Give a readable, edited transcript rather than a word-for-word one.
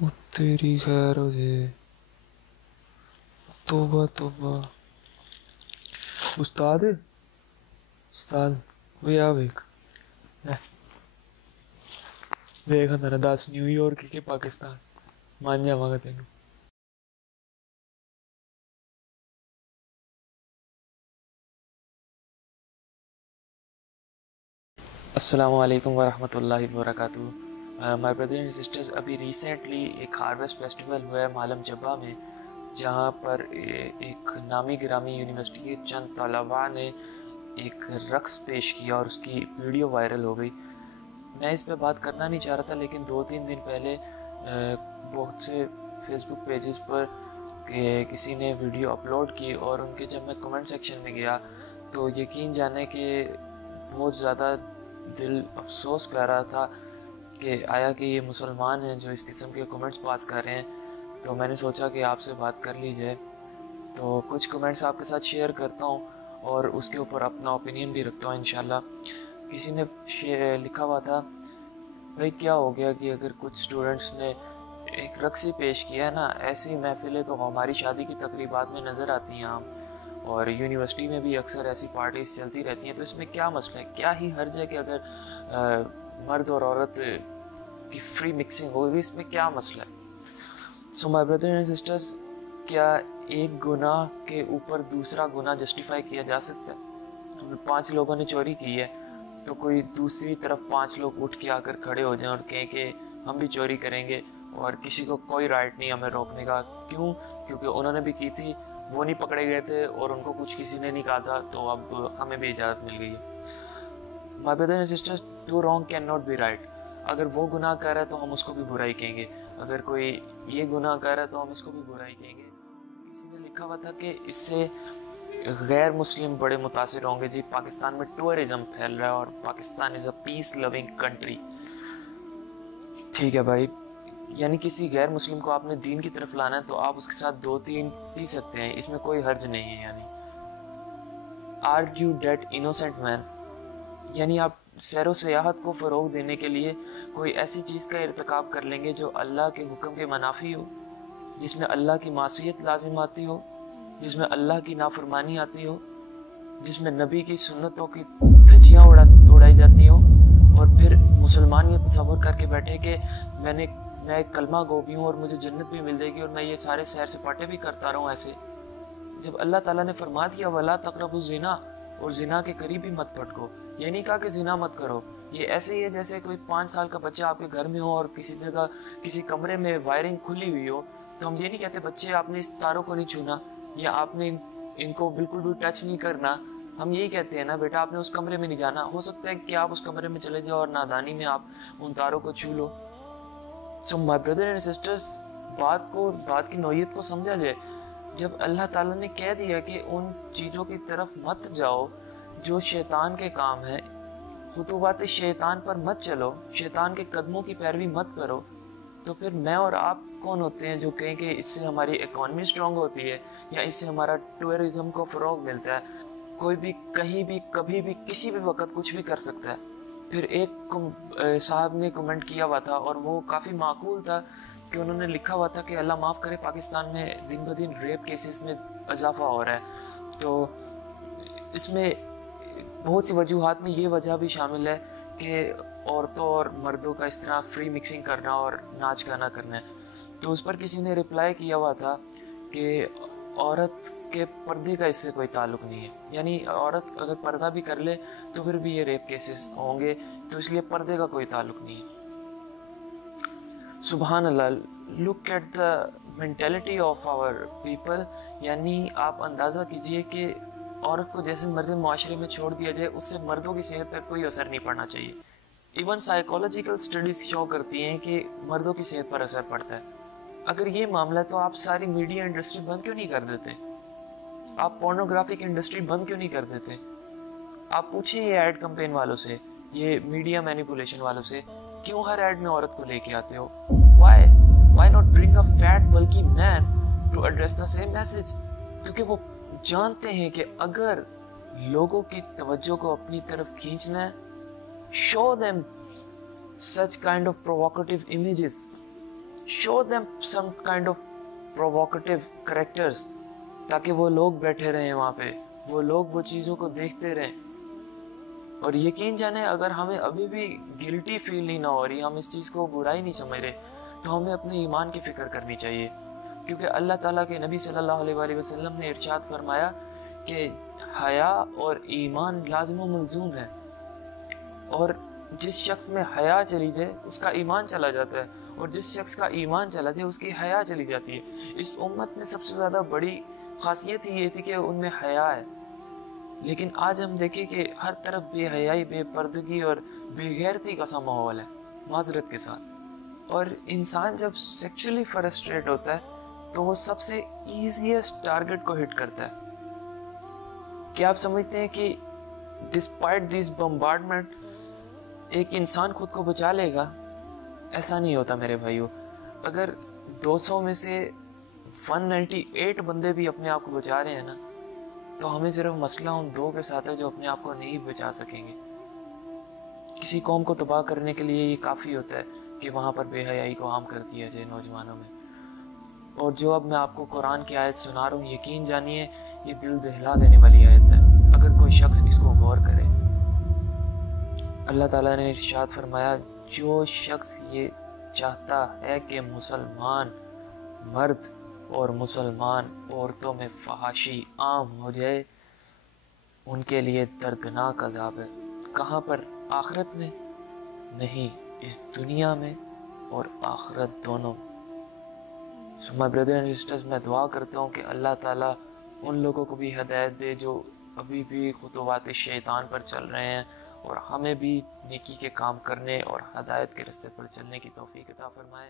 वो तेरी खैर हो जे। तोबा तोबा। उस्ताद उस्ताद वो आ वेख वेख अंदर दस न्यूयॉर्क के पाकिस्तान मान जावांगा तेन। अस्सलाम वालेकुम वरहमतुल्लाहि वबरकातुहू। माय ब्रदर एंड सिस्टर्स, अभी रिसेंटली एक हार्वेस्ट फेस्टिवल हुआ है मालम जब्बा में, जहाँ पर एक नामी गिरामी यूनिवर्सिटी के चंद तलबा ने एक रक्स पेश किया और उसकी वीडियो वायरल हो गई। मैं इस पे बात करना नहीं चाह रहा था, लेकिन 2-3 दिन पहले बहुत से फेसबुक पेजेस पर किसी ने वीडियो अपलोड की और उनके जब मैं कमेंट सेक्शन में गया तो यकीन जाने कि बहुत ज़्यादा दिल अफसोस कर रहा था कि आया कि ये मुसलमान हैं जो इस किस्म के कमेंट्स पास कर रहे हैं। तो मैंने सोचा कि आपसे बात कर ली जाए, तो कुछ कमेंट्स आपके साथ शेयर करता हूँ और उसके ऊपर अपना ओपिनियन भी रखता हूँ इंशाल्लाह। किसी ने लिखा हुआ था, भाई क्या हो गया कि अगर कुछ स्टूडेंट्स ने एक रक्स ही पेश किया है ना, ऐसी महफिलें तो हमारी शादी की तकरीबात में नज़र आती हैं आम, और यूनिवर्सिटी में भी अक्सर ऐसी पार्टीज चलती रहती हैं, तो इसमें क्या मसला है? क्या ही हर्ज है कि अगर मर्द और औरत की फ्री मिक्सिंग होगी, इसमें क्या मसला है? सो माय ब्रदर एंड सिस्टर्स, क्या एक गुनाह के ऊपर दूसरा गुनाह जस्टिफाई किया जा सकता है? 5 लोगों ने चोरी की है तो कोई दूसरी तरफ 5 लोग उठ के आकर खड़े हो जाएं और कहें कि हम भी चोरी करेंगे और किसी को कोई राइट नहीं हमें रोकने का। क्यों? क्योंकि उन्होंने भी की थी, वो नहीं पकड़े गए थे और उनको कुछ किसी ने नहीं कहा था, तो अब हमें भी इजाज़त मिल गई है। My brother and sisters, two wrong can not be right. अगर वो गुनाह कर रहा है तो हम उसको भी बुराई कहेंगे, अगर कोई ये गुनाह कर रहा है तो हम इसको भी बुराई कहेंगे। किसी ने लिखा हुआ था कि इससे गैर मुस्लिम बड़े मुतासिर होंगे जी, पाकिस्तान में टूरिज्म फैल रहा है और Pakistan is a peace loving country. ठीक है भाई, यानी किसी गैर मुस्लिम को आपने दीन की तरफ लाना है तो आप उसके साथ 2-3 पी सकते हैं, इसमें कोई हर्ज नहीं है। यानी आर्ग्यू डेट इनोसेंट मैन, यानी आप सैरो सयाहत को फ़रोग देने के लिए कोई ऐसी चीज़ का इर्तिकाब कर लेंगे जो अल्लाह के हुक्म के मनाफी हो, जिसमें अल्लाह की मासियत लाजिम आती हो, जिसमें अल्लाह की नाफरमानी आती हो, जिसमें नबी की सुन्नतों की धज्जियाँ उड़ाई जाती हों, और फिर मुसलमान ये तसव्वुर करके बैठे कि मैं एक कलमा गो भी हूँ और मुझे जन्नत भी मिल जाएगी और मैं ये सारे सैर सपाटे भी करता रहूँ ऐसे। जब अल्लाह ताला ने फरमा दिया वला तक़रबु ज़िना, और ज़िना के करीब भी मत पटको, ये नहीं कहा कि ज़िना मत करो। ये ऐसे ही है जैसे कोई 5 साल का बच्चा आपके घर में हो और किसी जगह किसी कमरे में वायरिंग खुली हुई हो, तो हम ये नहीं कहते बच्चे आपने इस तारों को नहीं छूना या आपने इनको बिल्कुल भी टच नहीं करना। हम यही कहते हैं ना, बेटा आपने उस कमरे में नहीं जाना। हो सकता है कि आप उस कमरे में चले जाओ और नादानी में आप उन तारों को छू लो। So my brother and sisters, बात की नौयत को समझा जाए। जब अल्लाह ताला ने कह दिया कि उन चीज़ों की तरफ मत जाओ जो शैतान के काम है, खुतूबात शैतान पर मत चलो, शैतान के कदमों की पैरवी मत करो, तो फिर मैं और आप कौन होते हैं जो कहें कि इससे हमारी इकॉनमी स्ट्रांग होती है या इससे हमारा टूरिज्म को फ़रोग मिलता है? कोई भी कहीं भी कभी भी किसी भी वक्त कुछ भी कर सकता है। फिर एक साहब ने कमेंट किया हुआ था और वो काफ़ी माकूल था कि उन्होंने लिखा हुआ था कि अल्लाह माफ़ करे पाकिस्तान में दिन ब दिन रेप केसेस में इजाफा हो रहा है। तो इसमें बहुत सी वजूहात में ये वजह भी शामिल है कि औरतों और मर्दों का इस तरह फ्री मिक्सिंग करना और नाच गाना करना है। तो उस पर किसी ने रिप्लाई किया हुआ था कि औरत के पर्दे का इससे कोई ताल्लुक नहीं है, यानी औरत अगर पर्दा भी कर ले तो फिर भी ये रेप केसेस होंगे, तो इसलिए पर्दे का कोई ताल्लुक नहीं है। सुबहान अल्लाह, look at the mentality of our people. यानी आप अंदाज़ा कीजिए कि औरत को जैसे मर्जी माशरे में छोड़ दिया जाए, उससे मर्दों की सेहत पर कोई असर नहीं पड़ना चाहिए। इवन साइकोलॉजिकल स्टडीज़ शो करती हैं कि मर्दों की सेहत पर असर पड़ता है। अगर ये मामला है तो आप सारी मीडिया इंडस्ट्री बंद क्यों नहीं कर देते? आप पोर्नोग्राफिक इंडस्ट्री बंद क्यों नहीं कर देते? आप पूछिए ये एड कैंपेन वालों से, ये मीडिया मैनिपुलेशन वालों से, क्यों हर एड में औरत को लेके आते हो? Why not bring a fat bulky man to address the same message? क्योंकि वो जानते हैं कि अगर लोगों की तवज्जो को अपनी तरफ खींचना है, show them such kind of provocative images, show them some kind of provocative characters, ताकि वो लोग बैठे रहें वहाँ पे, वो लोग वो चीज़ों को देखते रहें। और यकीन जाने अगर हमें अभी भी गिल्टी फील नहीं ना हो रही, हम इस चीज़ को बुराई नहीं समझ रहे, तो हमें अपने ईमान की फ़िक्र करनी चाहिए। क्योंकि अल्लाह ताला के नबी सल्लल्लाहु अलैहि वसल्लम ने इरशाद फरमाया कि हया और ईमान लाज़िम व मलज़ूम है, और जिस शख्स में हया चली जाए उसका ईमान चला जाता है, और जिस शख्स का ईमान चला जाए उसकी हया चली जाती है। इस उम्मत में सबसे ज़्यादा बड़ी खासियत ही ये थी कि उनमें हया है, लेकिन आज हम देखें कि हर तरफ बेहयाई, बेपर्दगी और बेगैरती का सा माहौल है, माजरत के साथ। और इंसान जब सेक्सुअली फ्रस्ट्रेट होता है तो वो सबसे ईजीएस्ट टारगेट को हिट करता है। क्या आप समझते हैं कि डिस्पाइट दिस बम्बार्डमेंट एक इंसान खुद को बचा लेगा? ऐसा नहीं होता मेरे भाइयों। अगर 200 में से 198 बंदे भी अपने आप को बचा रहे हैं ना, तो हमें सिर्फ मसला उन 2 के साथ है जो अपने आप को नहीं बचा सकेंगे। किसी कौम को तबाह करने के लिए ये काफ़ी होता है कि वहाँ पर बेहयाई को आम कर दिया जाए नौजवानों में। और जो अब मैं आपको कुरान की आयत सुना रहा हूँ, यकीन जानिए ये दिल दहला देने वाली आयत है अगर कोई शख्स इसको गौर करे। अल्लाह ताला ने इरशाद फरमाया, जो शख्स ये चाहता है कि मुसलमान मर्द और मुसलमान औरतों में फहाशी आम हो जाए, उनके लिए दर्दनाक अज़ाब है। कहाँ पर? आखिरत में नहीं, इस दुनिया में और आखिरत दोनों। सो माय ब्रदर एंड सिस्टर्स, मैं दुआ करता हूँ कि अल्लाह ताला उन लोगों को भी हिदायत दे जो अभी भी खुतवात शैतान पर चल रहे हैं, और हमें भी नेकी के काम करने और हदायत के रास्ते पर चलने की तौफीक अता फरमाए।